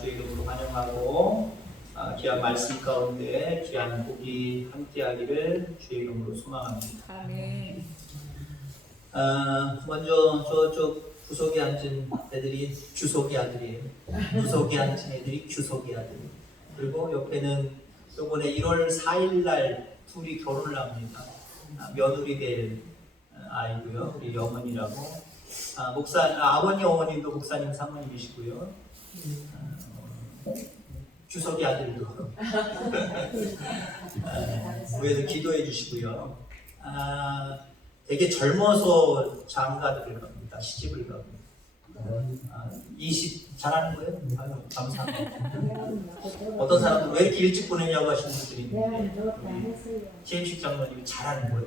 주의 이름으로 환영하고 귀한 말씀 가운데 귀한 복이 함께하기를 주의 이름으로 소망합니다. 아멘. 먼저 저쪽 구석에 앉은 애들이 규석이 아들이에요. 구석에 앉은 애들이 규석이 아들. 그리고 옆에는 이번에 1월 4일 날 둘이 결혼을 합니다. 며느리 될 아이고요. 우리 어머니라고. 아버님 어머님도 목사님 사모님이시고요. 규석이 아들도 위에서 기도해 주시고요. 되게 젊어서 장가들을 갑니다. 시집을 가고 20 잘하는 거예요? 아유, 감사합니다. 어떤 사람들 왜 이렇게 일찍 보내냐고 하시는 분들이 있는데 최임식 장로님이 잘하는 거예요.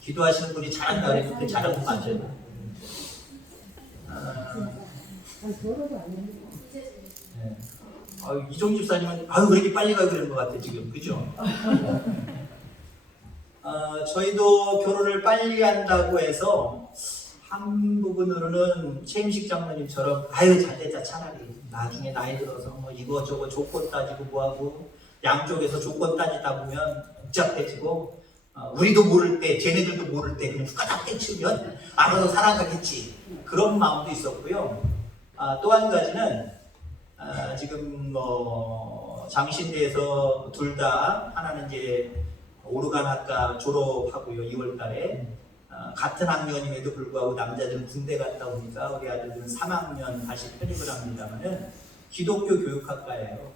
기도하시는 분이 잘한다 그래서 그 잘한 건 맞아요. 네. 이종 집사님은 왜 이렇게 빨리 가고 그런 것 같아 지금, 그죠? 저희도 결혼을 빨리 한다고 해서 한 부분으로는 최임식 장로님처럼 잘 됐다 차라리 나중에 나이 들어서 뭐 이거저거 조건 따지고 뭐하고 양쪽에서 조건 따지다 보면 복잡해지고 우리도 모를 때 쟤네들도 모를 때 그냥 후가닥 떼치면 알아서 살아가겠지 그런 마음도 있었고요. 또 한 가지는 지금 뭐 장신대에서 둘 다 하나는 이제 오르간학과 졸업하고요. 2월달에 같은 학년임에도 불구하고 남자들은 군대 갔다 오니까 우리 아들들은 3학년 다시 편입을 합니다만은 기독교 교육학과예요.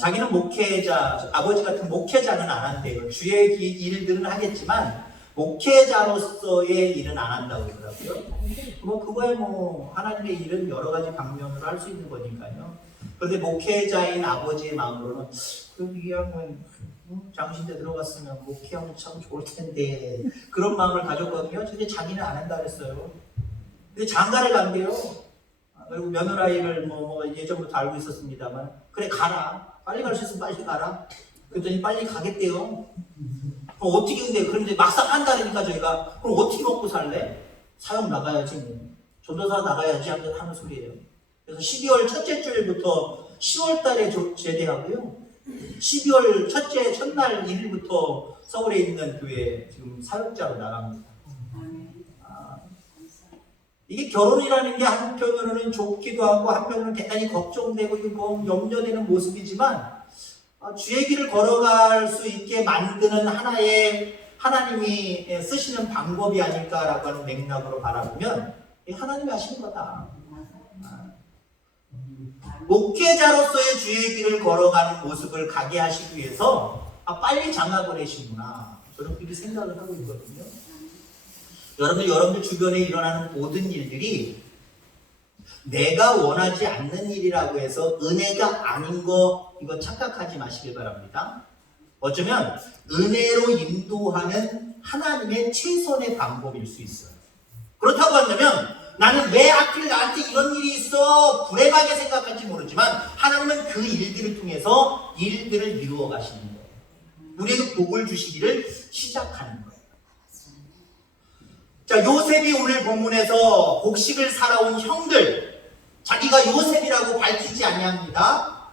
자기는 목회자, 아버지 같은 목회자는 안 한대요. 주의 일들은 하겠지만 목회자로서의 일은 안 한다고 그러더라고요. 뭐 그거야 뭐 하나님의 일은 여러 가지 방면으로 할 수 있는 거니까요. 그런데 목회자인 아버지의 마음으로는 이 양은 장신대 들어갔으면 목회하면 참 좋을 텐데 그런 마음을 가졌거든요. 근데 자기는 안 한다 그랬어요. 근데 장가를 간대요. 그리고 며느라이를 뭐 예전부터 알고 있었습니다만 그래 가라. 빨리 갈 수 있으면 빨리 가라. 그랬더니 빨리 가겠대요. 그럼 어떻게 그런데 막상 한다니까 저희가 그럼 어떻게 먹고 살래? 사역 나가야지 뭐. 전도사 나가야지 하는 소리예요. 그래서 12월 첫째 주일부터 10월 달에 제대하고요. 12월 첫날 1일부터 서울에 있는 교회 지금 사역자로 나갑니다. 이게 결혼이라는 게 한편으로는 좋기도 하고 한편으로는 대단히 걱정되고 이거 염려되는 모습이지만 주의 길을 걸어갈 수 있게 만드는 하나의 하나님이 쓰시는 방법이 아닐까라고 하는 맥락으로 바라보면 하나님이 하시는 거다. 목회자로서의 주의 길을 걸어가는 모습을 가게 하시기 위해서 빨리 장가 보내시구나 저는 그렇게 생각을 하고 있거든요. 여러분들 주변에 일어나는 모든 일들이 내가 원하지 않는 일이라고 해서 은혜가 아닌 거 이거 착각하지 마시길 바랍니다. 어쩌면 은혜로 인도하는 하나님의 최선의 방법일 수 있어요. 그렇다고 한다면 나는 왜 하필 나한테 이런 일이 있어 불행하게 생각할지 모르지만 하나님은 그 일들을 통해서 일들을 이루어 가시는 거예요. 우리에게 복을 주시기를 시작하는 거예요. 자, 요셉이 오늘 본문에서 곡식을 사러온 형들 자기가 요셉이라고 밝히지 아니합니다.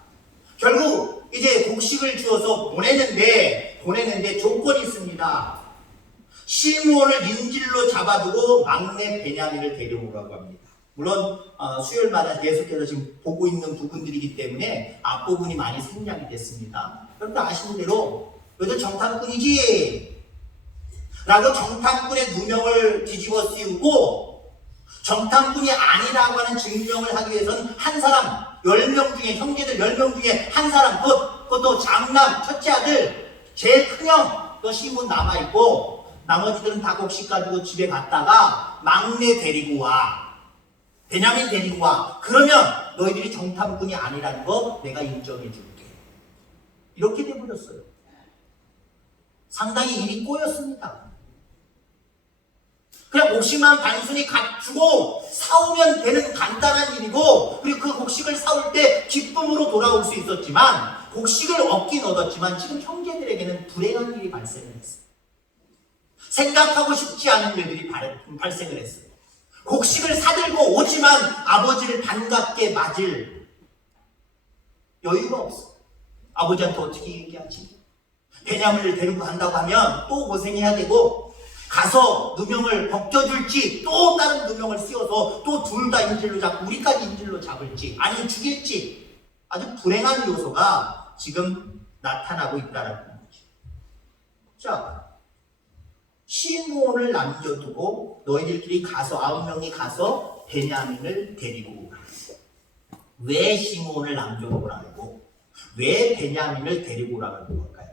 결국 이제 곡식을 주어서 보내는데 조건이 있습니다. 시므온을 인질로 잡아두고 막내 베냐민을 데려오라고 합니다. 물론 수요일마다 계속해서 지금 보고 있는 부분들이기 때문에 앞부분이 많이 생략이 됐습니다. 그런데 아시는 대로 너희들 정탐꾼이지? 라고 정탐꾼의 누명을 뒤집어 씌우고 정탐꾼이 아니라고 하는 증명을 하기 위해서는 한 사람 10명 중에 형제들 10명 중에 한 사람 그것도 장남 첫째 아들 제일 큰형 그 시므온 남아있고 나머지들은 다 곡식 가지고 집에 갔다가 막내 데리고 와 베냐민 데리고 와 그러면 너희들이 정탐꾼이 아니라는 거 내가 인정해 줄게. 이렇게 돼버렸어요. 상당히 일이 꼬였습니다. 그냥 곡식만 단순히 주고 사오면 되는 간단한 일이고 그리고 그 곡식을 사올 때 기쁨으로 돌아올 수 있었지만 곡식을 얻긴 얻었지만 지금 형제들에게는 불행한 일이 발생을 했어요. 생각하고 싶지 않은 일들이 발생을 했어요. 곡식을 사들고 오지만 아버지를 반갑게 맞을 여유가 없어. 아버지한테 어떻게 얘기하지? 베냐민을 데리고 간다고 하면 또 고생해야 되고, 가서 누명을 벗겨줄지 또 다른 누명을 씌워서 또 둘 다 인질로 잡고 우리까지 인질로 잡을지 아니면 죽일지, 아주 불행한 요소가 지금 나타나고 있다는 거죠. 자, 시므온을 남겨두고 너희들끼리 가서 9명이 가서 베냐민을 데리고 오라. 왜 시므온을 남겨두라고, 왜 베냐민을 데리고 오라는 걸까요?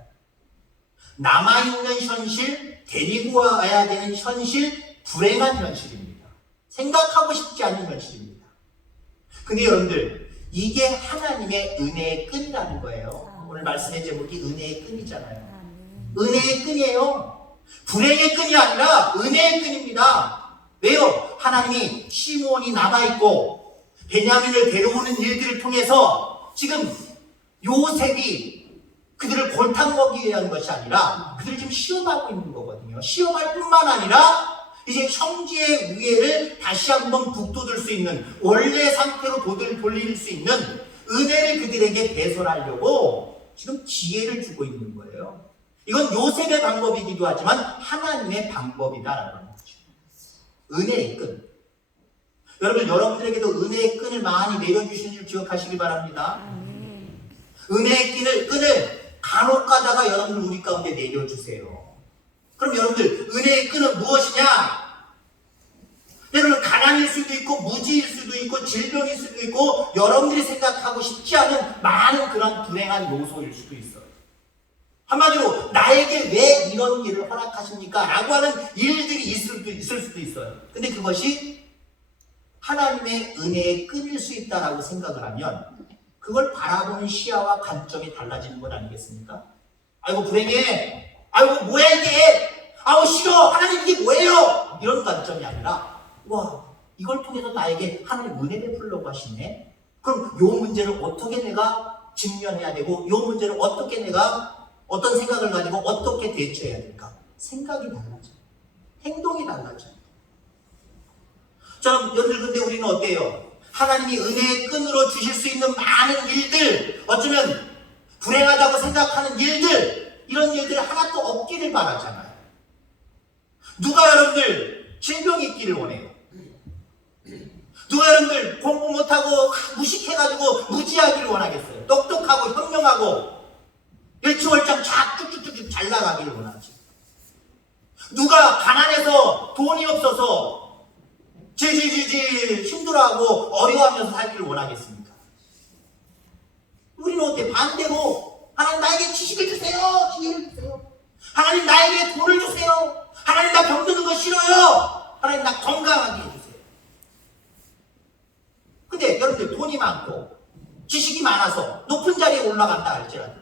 남아있는 현실, 데리고 와야 되는 현실, 불행한 현실입니다. 생각하고 싶지 않은 현실입니다. 근데 여러분들, 이게 하나님의 은혜의 끈이라는 거예요. 오늘 말씀의 제목이 은혜의 끈이잖아요. 은혜의 끈이에요. 불행의 끈이 아니라 은혜의 끈입니다. 왜요? 하나님이 시므온이 남아있고 베냐민을 데려오는 일들을 통해서 지금 요셉이 그들을 골탕 먹이기 위한 것이 아니라 그들을 지금 시험하고 있는 거거든요. 시험할 뿐만 아니라 이제 형제의 위해를 다시 한번 북돋을 수 있는, 원래 상태로 돌릴 수 있는 은혜를 그들에게 배설하려고 지금 기회를 주고 있는 거예요. 이건 요셉의 방법이기도 하지만 하나님의 방법이다라는 거죠. 은혜의 끈. 여러분, 여러분들에게도 은혜의 끈을 많이 내려주시는 줄 기억하시기 바랍니다. 은혜의 끈을 간혹 가다가 여러분들 우리 가운데 내려주세요. 그럼 여러분들, 은혜의 끈은 무엇이냐? 여러분, 가난일 수도 있고 무지일 수도 있고 질병일 수도 있고 여러분들이 생각하고 싶지 않은 많은 그런 불행한 요소일 수도 있어요. 한마디로 나에게 왜 이런 일을 허락하십니까? 라고 하는 일들이 있을 수도 있어요. 근데 그것이 하나님의 은혜의 끈일 수 있다라고 생각을 하면 그걸 바라보는 시야와 관점이 달라지는 것 아니겠습니까? 아이고 불행해, 아이고 뭐야 이게, 아우 싫어, 하나님 이게 뭐예요? 이런 관점이 아니라, 와, 이걸 통해서 나에게 하나님 은혜 베풀려고 하시네. 그럼 이 문제를 어떻게 내가 직면해야 되고, 이 문제를 어떻게 내가 어떤 생각을 가지고 어떻게 대처해야 될까? 생각이 달라져요. 행동이 달라져요. 자, 여러분들, 근데 우리는 어때요? 하나님이 은혜의 끈으로 주실 수 있는 많은 일들, 어쩌면 불행하다고 생각하는 일들, 이런 일들 하나도 없기를 바라잖아요. 누가 여러분들 질병이 있기를 원해요? 누가 여러분들 공부 못하고 무식해가지고 무지하기를 원하겠어요? 똑똑하고 현명하고 일취월장 쭉쭉쭉쭉 잘 나가기를 원하지. 누가 가난해서 돈이 없어서 질질질질 힘들어하고 어려워하면서 살기를 원하겠습니까? 우리는 어때? 반대로 하나님 나에게 지식을 주세요, 지혜를 주세요. 하나님 나에게 돈을 주세요. 하나님 나 병드는 거 싫어요. 하나님 나 건강하게 해주세요. 근데 여러분들 돈이 많고 지식이 많아서 높은 자리에 올라간다 할지라도,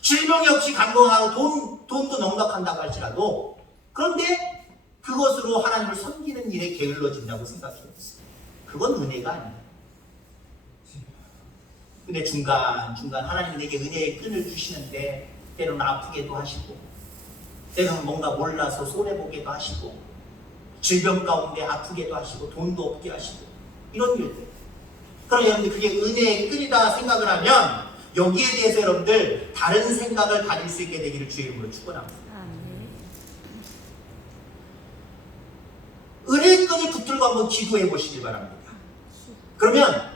질병이 없이 건강하고 돈도 넉넉한다고 할지라도, 그런데 그것으로 하나님을 섬기는 일에 게을러진다고 생각해요. 그건 은혜가 아니에요. 근데 중간중간 하나님이 내게 은혜의 끈을 주시는데 때로는 아프게도 하시고, 때로는 뭔가 몰라서 손해보게도 하시고, 질병 가운데 아프게도 하시고, 돈도 없게 하시고, 이런 일들. 그럼 여러분들 그게 은혜의 끈이다 생각을 하면 여기에 대해서 여러분들 다른 생각을 가질 수 있게 되기를 주의 이름으로 축원합니다. 은혜의 끈을 붙들고 한번 기도해 보시기 바랍니다. 그러면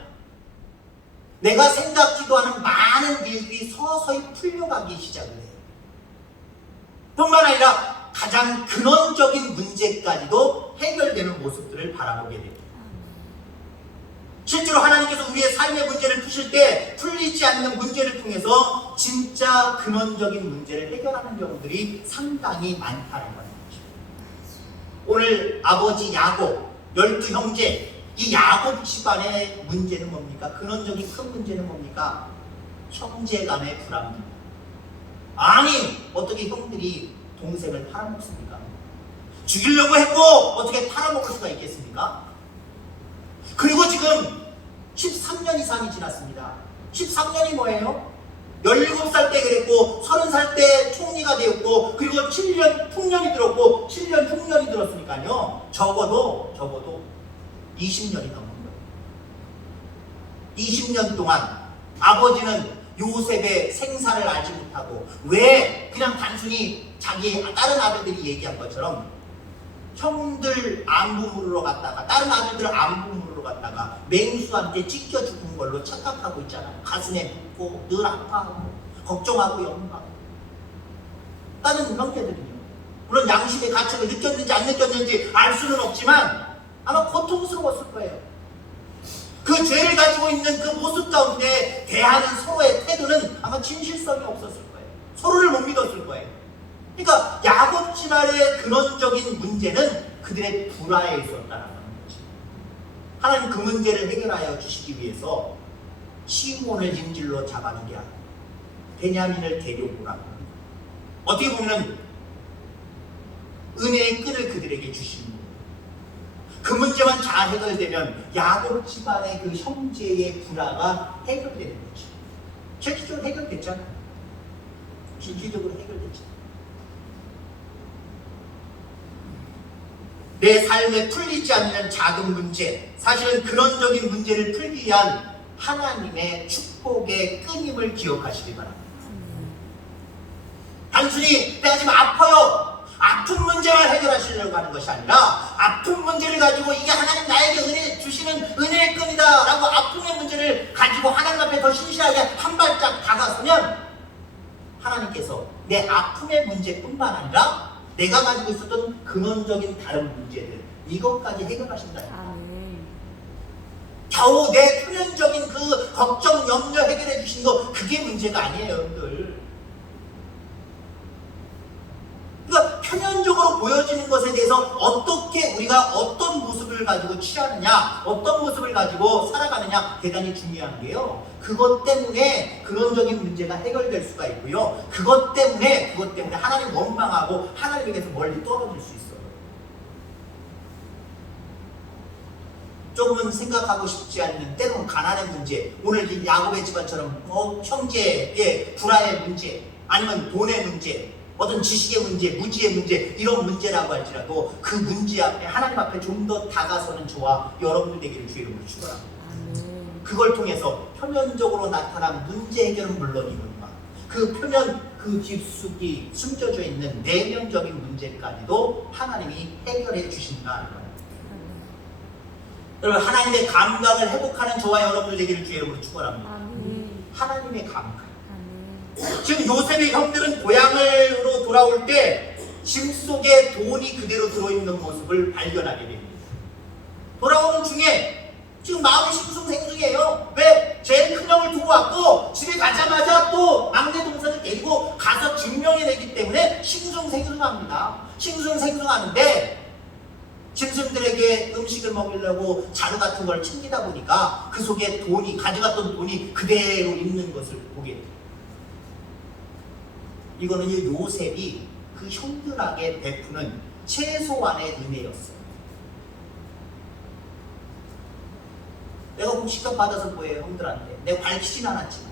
내가 생각지도 않은 많은 일들이 서서히 풀려가기 시작을 해요. 뿐만 아니라 가장 근원적인 문제까지도 해결되는 모습들을 바라보게 됩니다. 실제로 하나님께서 우리의 삶의 문제를 푸실 때 풀리지 않는 문제를 통해서 진짜 근원적인 문제를 해결하는 경우들이 상당히 많다는 거예요. 오늘 아버지 야곱, 12형제, 이 야곱 집안의 문제는 뭡니까? 근원적인 큰 문제는 뭡니까? 형제 간의 불합리입니다. 아니, 어떻게 형들이 동생을 팔아먹습니까? 죽이려고 했고 어떻게 팔아먹을 수가 있겠습니까? 그리고 지금 13년 이상이 지났습니다. 13년이 뭐예요? 17살 때 그랬고 30살 때 총리가 되었고 그리고 7년 풍년이 들었고 7년 흉년이 들었으니까요. 적어도 20년이 넘은 거예요. 20년 동안 아버지는 요셉의 생사를 알지 못하고 왜 그냥 단순히 자기 다른 아들들이 얘기한 것처럼 형들 안부 물으러 갔다가 다른 아들들 안부 물으러 갔다가 맹수한테 찢겨 죽은 걸로 착각하고 있잖아요. 가슴에 붓고 늘 아파하고 걱정하고 염려하고 다른 형제들이요. 물론 양심의 가책을 느꼈는지 안 느꼈는지 알 수는 없지만 아마 고통스러웠을 거예요. 그 죄를 가지고 있는 그 모습 가운데 대하는 서로의 태도는 아마 진실성이 없었을 거예요. 서로를 못 믿었을 거예요. 그러니까 야곱 집안의 근원적인 문제는 그들의 불화에 있었다는 거죠. 하나님 그 문제를 해결하여 주시기 위해서 시몬을 인질로 잡아주게 하고 베냐민을 데려오라고 합니다. 어떻게 보면 은혜의 끈을 그들에게 주시는 거예요. 그 문제만 잘 해결되면 야곱 집안의 그 형제의 불화가 해결되는 거죠. 실질적으로 해결됐잖아요. 실질적으로 해결됐죠. 내 삶에 풀리지 않는 작은 문제, 사실은 근원적인 문제를 풀기 위한 하나님의 축복의 끈임을 기억하시기 바랍니다. 단순히 내가 지금 아파요. 아픈 문제만 해결하시려고 하는 것이 아니라 아픈 문제를 가지고 이게 하나님 나에게 은혜 주시는 은혜의 끈이다 라고 아픔의 문제를 가지고 하나님 앞에 더 신실하게 한 발짝 다가서면 하나님께서 내 아픔의 문제뿐만 아니라 내가 가지고 있었던 근원적인 다른 문제들 이것까지 해결하신다. 겨우 내 표면적인 그 걱정, 염려 해결해 주신 거 그게 문제가 아니에요, 여러분들. 그러니까 표면적으로 보여지는 것에 대해서 어떻게 우리가 어떤 모습을 가지고 취하느냐, 어떤 모습을 가지고 살아가느냐 대단히 중요한 게요. 그것 때문에 근원적인 문제가 해결될 수가 있고요. 그것 때문에 하나님 원망하고 하나님에게서 멀리 떨어질 수 있어요. 조금은 생각하고 싶지 않는 때로는 가난의 문제, 오늘 이 야곱의 집안처럼 형제의 불화의 문제, 아니면 돈의 문제, 어떤 지식의 문제, 무지의 문제 이런 문제라고 할지라도 그 문제 앞에 하나님 앞에 좀 더 다가서는 저와 여러분들 되기를 주의 이름으로 축원합니다. 그걸 통해서 표면적으로 나타난 문제 해결은 물론이거니와 그 표면 그 깊숙이 숨겨져 있는 내면적인 문제까지도 하나님이 해결해 주신다는 거예요. 여러분 하나님의 감각을 회복하는 저와 여러분들 되기를 주의 이름으로 축원합니다. 하나님의 감각. 지금 요셉의 형들은 고향으로 돌아올 때 짐 속에 돈이 그대로 들어있는 모습을 발견하게 됩니다. 돌아오는 중에 지금 마음이 싱숭생숭해요. 왜? 제일 큰 형을 두고 왔고 집에 가자마자 또 막내 동생을 데리고 가서 증명해내기 때문에 싱숭생숭합니다. 싱숭생숭하는데 짐승들에게 음식을 먹이려고 자루 같은 걸 챙기다 보니까 그 속에 돈이, 가져갔던 돈이 그대로 있는 것을 보게 돼요. 이거는 요셉이 그 형들에게 베푸는 최소한의 은혜였어요. 내가 곡식값 받아서 뭐예요, 형들한테? 내가 밝히진 않았지만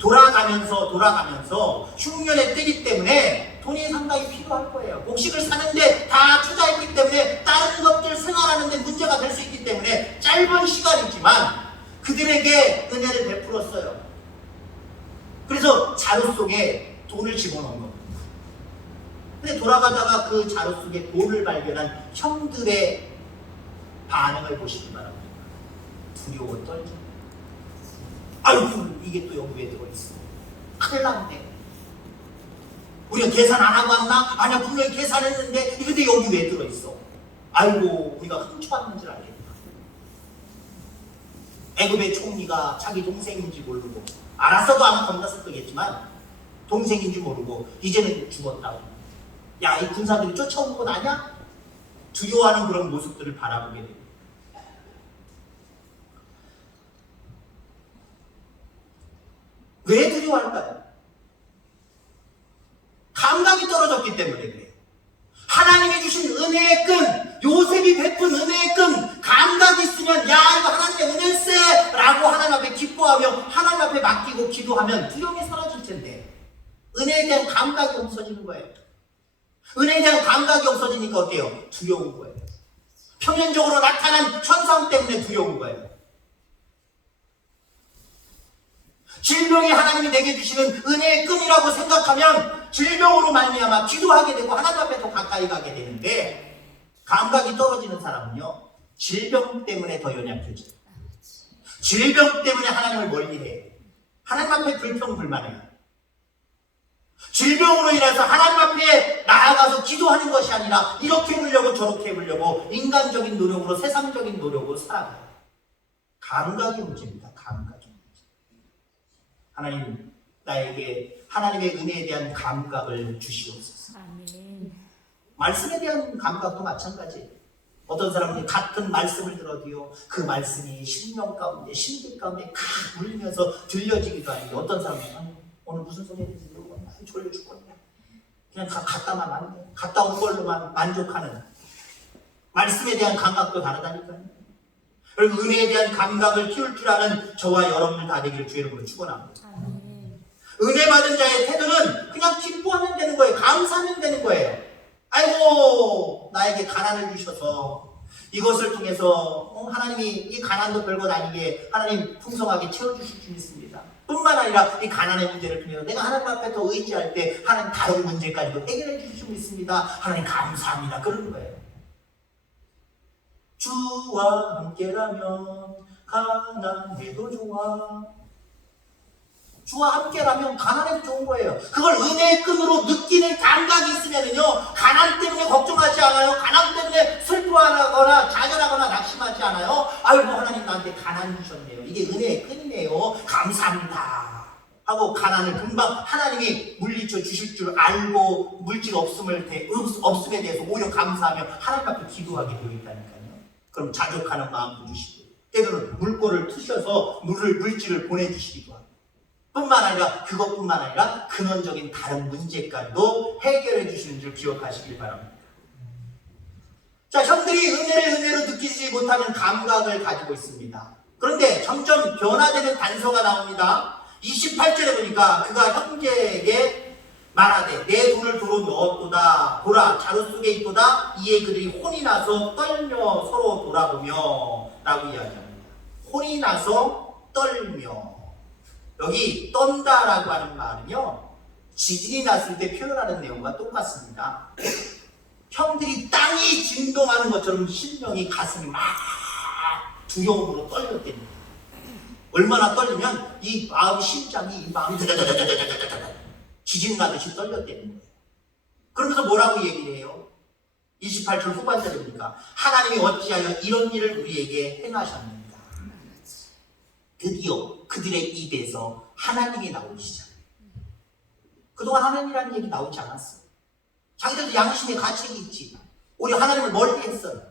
돌아가면서 흉년의 때기 때문에 돈이 상당히 필요할 거예요. 곡식을 사는데 다 투자했기 때문에 다른 것들 생활하는데 문제가 될 수 있기 때문에 짧은 시간이지만 그들에게 은혜를 베풀었어요. 그래서 자루 속에 돈을 집어넣은 겁니다. 근데 돌아가다가 그 자루 속에 돈을 발견한 형들의 반응을 보시기 바랍니다. 두려워 떨죠. 아이고 이게 또 여기 왜 들어있어? 큰일 났네. 우리가 계산 안 하고 왔나? 아니야 분명히 계산했는데 근데 여기 왜 들어있어? 아이고 우리가 훔쳐왔는 줄 알겠다. 애굽의 총리가 자기 동생인지 모르고 알았어도 아마 겁났었겠지만 동생인지 모르고 이제는 죽었다고. 야, 이 군사들이 쫓아오는 건 아냐? 두려워하는 그런 모습들을 바라보게 됩니다. 왜 두려워할까요? 감각이 떨어졌기 때문에 그래요. 하나님이 주신 은혜의 끈, 요셉이 베푼 은혜의 끈, 감각이 있으면 야 이거 하나님의 은혜세 라고 하나님 앞에 기뻐하며 하나님 앞에 맡기고 기도하면 두려움이 사라질 텐데 은혜에 대한 감각이 없어지는 거예요. 은혜에 대한 감각이 없어지니까 어때요? 두려운 거예요. 표면적으로 나타난 현상 때문에 두려운 거예요. 질병이 하나님이 내게 주시는 은혜의 끈이라고 생각하면 질병으로 말미암아 기도하게 되고 하나님 앞에 더 가까이 가게 되는데, 감각이 떨어지는 사람은요 질병 때문에 더 연약해져요. 질병 때문에 하나님을 멀리해요. 하나님 앞에 불평불만해요. 질병으로 인해서 하나님 앞에 나아가서 기도하는 것이 아니라 이렇게 해보려고 저렇게 해보려고 인간적인 노력으로, 세상적인 노력으로 살아가요. 감각이 문제입니다. 감각이 문제. 하나님, 나에게 하나님의 은혜에 대한 감각을 주시옵소서. 아멘. 말씀에 대한 감각도 마찬가지예요. 어떤 사람들이 같은 말씀을 들어도요 그 말씀이 심령 가운데, 심기 가운데 칵 울리면서 들려지기도 하는데, 어떤 사람은 오늘 무슨 소리 했는지 모르겠네, 졸려 죽겠네, 그냥 갔다만 왔네, 갔다 온 걸로만 만족하는, 말씀에 대한 감각도 다르다니까요. 그리고 은혜에 대한 감각을 키울 줄 아는 저와 여러분들 다 되기를 주의 이름으로 축원합니다. 은혜 받은 자의 태도는 그냥 기뻐하면 되는 거예요. 감사하면 되는 거예요. 아이고, 나에게 가난을 주셔서 이것을 통해서 하나님이 이 가난도 별것 아니게 하나님 풍성하게 채워주실 줄 믿습니다. 뿐만 아니라 이 가난의 문제를 통해서 내가 하나님 앞에 더 의지할 때 하나님 다른 문제까지도 해결해 주실 줄 믿습니다. 하나님 감사합니다. 그런 거예요. 주와 함께라면 가난해도 좋아. 주와 함께라면 가난해도 좋은 거예요. 그걸 은혜의 끈으로 느끼는 감각이 있으면요 가난 때문에 걱정하지 않아요. 가난 때문에 슬퍼하거나 좌절하거나 낙심하지 않아요. 아이고, 하나님 나한테 가난 주셨네요. 이게 은혜의 끈이네요. 감사합니다 하고 가난을 금방 하나님이 물리쳐 주실 줄 알고, 물질 없음에 대해서 오히려 감사하며 하나님 앞에 기도하게 되어 있다니까요. 그럼 자족하는 마음도 주시고, 때로는 물꼬를 트셔서 물질을 보내주시기도 하고, 뿐만 아니라 그것뿐만 아니라 근원적인 다른 문제까지도 해결해 주시는 줄 기억하시길 바랍니다. 자, 형들이 은혜로 느끼지 못하는 감각을 가지고 있습니다. 그런데 점점 변화되는 단서가 나옵니다. 28절에 보니까 그가 형제에게 말하되 내 돈을 도로 넣었도다. 보라, 자루 속에 있도다. 이에 그들이 혼이 나서 떨며 서로 돌아보며 라고 이야기합니다. 혼이 나서 떨며. 여기 떤다라고 하는 말은요 지진이 났을 때 표현하는 내용과 똑같습니다. 형들이 땅이 진동하는 것처럼 심령이, 가슴이 막 두려움으로 떨렸답니다. 얼마나 떨리면 이 마음, 심장이, 이 마음이 지진 나듯이 떨렸다는 거예요. 그러면서 뭐라고 얘기를 해요? 28절 후반절에 보니까 하나님이 어찌하여 이런 일을 우리에게 행하셨는가. 드디어 그들의 입에서 하나님이 나오기 시작해요. 그동안 하나님이라는 얘기 나오지 않았어요. 자기들도 양심의 가책이 있지. 오히려 하나님을 멀리 했어요.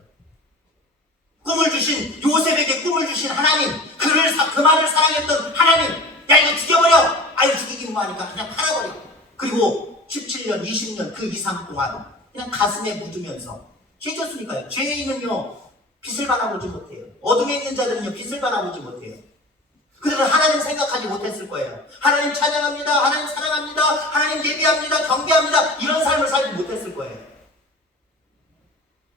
꿈을 주신, 요셉에게 꿈을 주신 하나님, 그 말을 사랑했던 하나님, 야 이거 죽여버려! 아유 죽이기만 하니까 그냥 팔아버려. 그리고 17년, 20년 그 이상 동안 그냥 가슴에 묻으면서 죄 졌으니까요. 죄인은요 빛을 바라보지 못해요. 어둠에 있는 자들은요 빛을 바라보지 못해요. 그들은 하나님 생각하지 못했을 거예요. 하나님 찬양합니다, 하나님 사랑합니다, 하나님 예비합니다, 경배합니다, 이런 삶을 살지 못했을 거예요.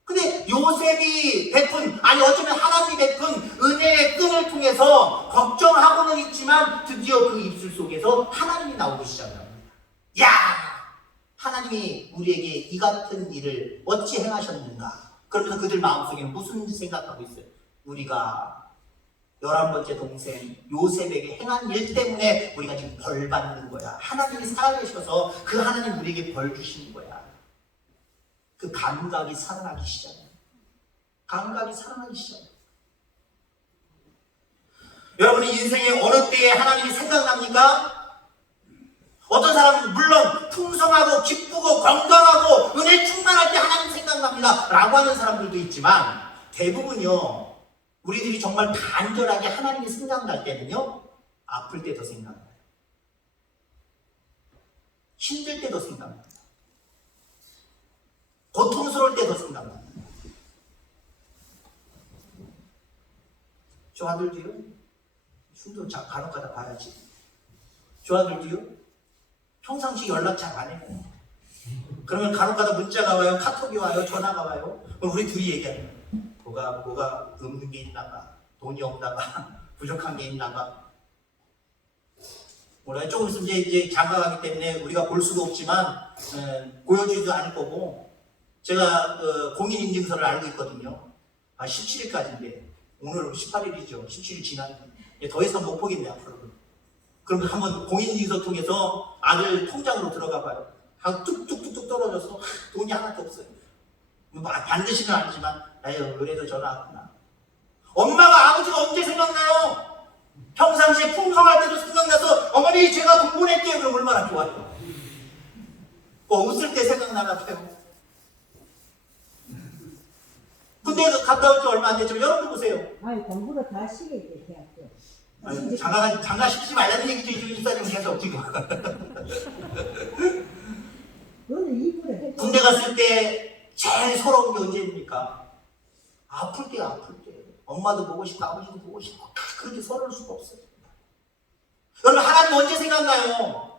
근데 요셉이 베푼, 아니 어쩌면 하나님이 베푼 은혜의 끈을 통해서 걱정하고는 있지만 드디어 그 입술 속에서 하나님이 나오기 시작합니다. 야! 하나님이 우리에게 이 같은 일을 어찌 행하셨는가? 그러면서 그들 마음속에 무슨 생각하고 있어요? 우리가 11번째 동생 요셉에게 행한 일 때문에 우리가 지금 벌 받는 거야. 하나님이 살아계셔서 그 하나님 우리에게 벌 주시는 거야. 그 감각이 살아나기 시작해요. 감각이 살아나기 시작해요. 여러분의 인생의 어느 때에 하나님이 생각납니까? 어떤 사람은 물론 풍성하고 기쁘고 건강하고 은혜 충만할 때 하나님 생각납니다 라고 하는 사람들도 있지만, 대부분요 우리들이 정말 간절하게 하나님이 생각날 때는요 아플 때 더 생각나요. 힘들 때 더 생각나요. 고통스러울 때 더 생각나요. 저 아들도요, 흉도 간혹가다 봐야지. 조아들도요? 평상시 연락 잘 안 해요. 그러면 간혹가다 문자가 와요, 카톡이 와요, 전화가 와요. 그럼 우리 둘이 얘기하는 거예요. 뭐가 없는 게 있나봐, 돈이 없나봐, 부족한 게 있나봐. 몰라요. 조금 있으면 이제 장가가기 때문에 우리가 볼 수도 없지만 보여주지도 않을 거고. 제가 공인인증서를 알고 있거든요. 17일까지인데 오늘 18일이죠. 17일 지났는데 더 이상 못 보겠네 앞으로는. 그럼 한번 공인인증서 통해서 아들 통장으로 들어가 봐요. 뚝뚝뚝뚝 떨어져서 돈이 하나도 없어요. 반드시는 아니지만 아유 그래도 전화 왔구나. 엄마가 아버지가 언제 생각나요? 평상시에 풍성할 때도 생각나서 어머니 제가 돈 보낼게요. 그럼 얼마나 좋아요. 웃을 때 생각나나 봐요. 근데 갔다 올 지 얼마 안 됐죠. 여러분 보세요. 아니 공부를 다 하시겠지 대학교. 아니, 장가 시키지 말라는 얘기죠. 이사님 계속 지금. 너는 이불에 해. 군대 갔을 때 제일 서러운 게 언제입니까? 아플 때 아플 때. 엄마도 보고 싶고 아버지도 보고 싶고 그렇게 서러울 수가 없어요. 여러분 하나님 언제 생각나요?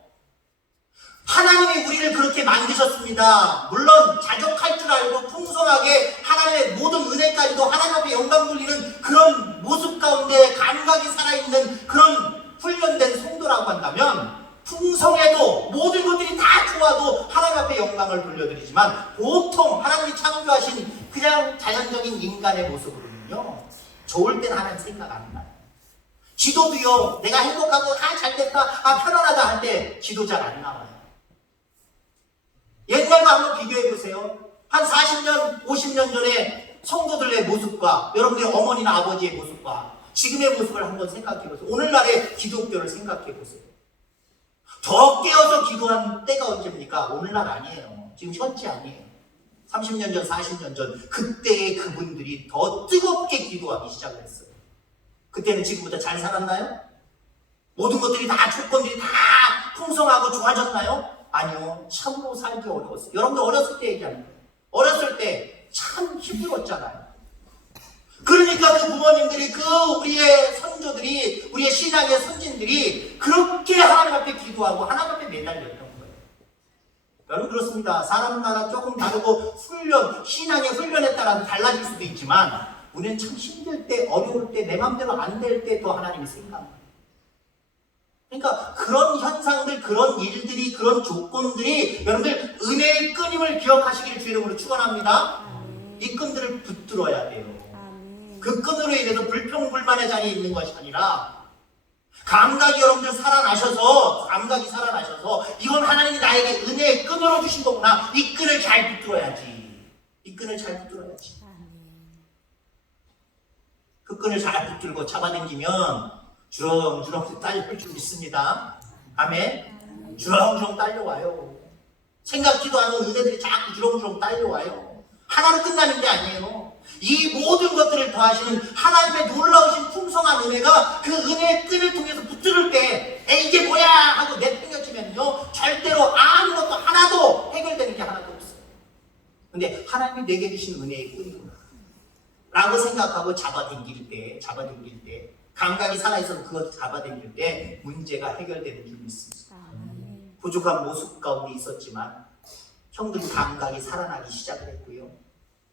하나님이 우리를 그렇게 만드셨습니다. 물론 자족할 줄 알고 풍성하게 하나님의 모든 은혜까지도 하나님 앞에 영광 돌리는 그런 모습 가운데 감각이 살아있는 그런 훈련된 성도라고 한다면 풍성해도 모든 것들이 다 좋아도 하나님 앞에 영광을 돌려드리지만 보통 하나님이 창조하신 그냥 자연적인 인간의 모습으로는요 좋을 땐 하나님 생각 안 나요. 기도도요 내가 행복하고 잘 됐다 편안하다 할 때 기도 잘 안 나와요. 옛날과 한번 비교해보세요. 한 40년, 50년 전에 성도들의 모습과 여러분들의 어머니나 아버지의 모습과 지금의 모습을 한번 생각해보세요. 오늘날의 기독교를 생각해보세요. 더 깨어서 기도한 때가 언제입니까? 오늘날 아니에요. 지금 현재 아니에요. 30년 전, 40년 전 그때의 그분들이 더 뜨겁게 기도하기 시작을 했어요. 그때는 지금보다 잘 살았나요? 모든 것들이 다 조건들이 다 풍성하고 좋아졌나요? 아니요. 참으로 살기 어려웠어요. 여러분들 어렸을 때 얘기하는 거예요. 어렸을 때 참 힘들었잖아요. 그러니까 그 부모님들이 우리의 선조들이 우리의 신앙의 선진들이 그렇게 하나님 앞에 기도하고 하나님 앞에 매달렸던 거예요. 여러분 그렇습니다. 사람마다 조금 다르고 신앙의 훈련에 따라 달라질 수도 있지만 우리는 참 힘들 때 어려울 때 내 맘대로 안 될 때 또 하나님이 생각합니다. 그러니까 그런 현상들, 그런 일들이, 그런 조건들이 여러분들 은혜의 끊임을 기억하시기를 주의 이름으로 축원합니다. 이 끈들을 붙들어야 돼요. 그 끈으로 인해서 불평불만의 자리에 있는 것이 아니라 감각이 여러분들 살아나셔서 이건 하나님이 나에게 은혜의 끈으로 주신 거구나. 이 끈을 잘 붙들어야지. 그 끈을 잘 붙들고 잡아당기면 주렁주렁 딸릴 줄 믿습니다. 아멘. 주렁주렁 딸려와요. 생각지도 않은 은혜들이 자꾸 주렁주렁 딸려와요. 하나로 끝나는 게 아니에요. 이 모든 것들을 더하시는 하나님의 놀라우신 풍성한 은혜가 그 은혜의 끈을 통해서 붙들을 때 이게 뭐야 하고 내팽겨치면요 절대로 아무것도 하나도 해결되는 게 하나도 없어요. 근데 하나님이 내게 주신 은혜의 끈이구나 라고 생각하고 잡아당길 때 감각이 살아있어서 그것 잡아당길 때 문제가 해결되는 줄 믿습니다. 부족한 모습 가운데 있었지만 형들이 감각이 살아나기 시작을 했고요.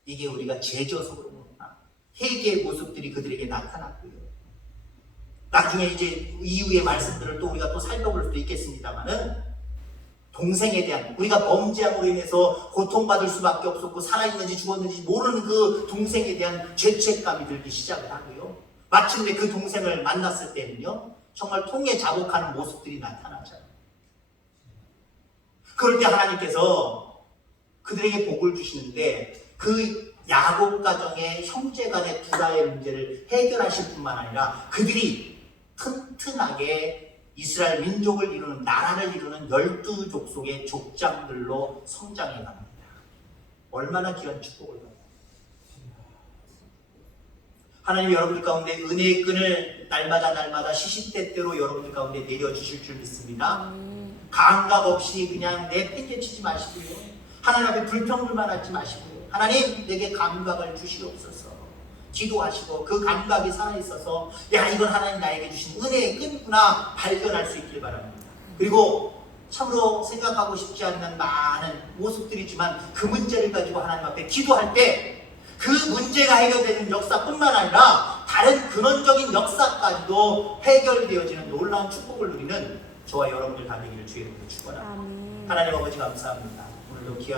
이게 우리가 죄져서 그런 거구나. 회개의 모습들이 그들에게 나타났고요. 나중에 이제 이후의 말씀들을 또 우리가 또 살펴볼 수도 있겠습니다만은 동생에 대한 우리가 범죄함으로 인해서 고통받을 수밖에 없었고 살아있는지 죽었는지 모르는 그 동생에 대한 죄책감이 들기 시작을 하고요. 마침내 그 동생을 만났을 때는요 정말 통에 자복하는 모습들이 나타나잖아요. 그럴 때 하나님께서 그들에게 복을 주시는데 그 야곱 가정의 형제간의 불화의 문제를 해결하실 뿐만 아니라 그들이 튼튼하게 이스라엘 민족을 이루는 나라를 이루는 12족속의 족장들로 성장해 갑니다. 얼마나 귀한 축복을 받아요. 하나님 여러분들 가운데 은혜의 끈을 날마다 시시때때로 여러분들 가운데 내려주실 줄 믿습니다. 감각 없이 그냥 내팽개치지 마시고요. 하나님 앞에 불평불만하지 마시고요. 하나님 내게 감각을 주시옵소서. 기도하시고 그 감각이 살아있어서 야 이건 하나님 나에게 주신 은혜의 끈이구나 발견할 수 있길 바랍니다. 그리고 참으로 생각하고 싶지 않는 많은 모습들이지만 그 문제를 가지고 하나님 앞에 기도할 때 그 문제가 해결되는 역사뿐만 아니라 다른 근원적인 역사까지도 해결되어지는 놀라운 축복을 누리는 저와 여러분들 다 되기를 주의 이름으로 축원합니다. 아멘. 하나님 아버지 감사합니다. 오늘도 귀한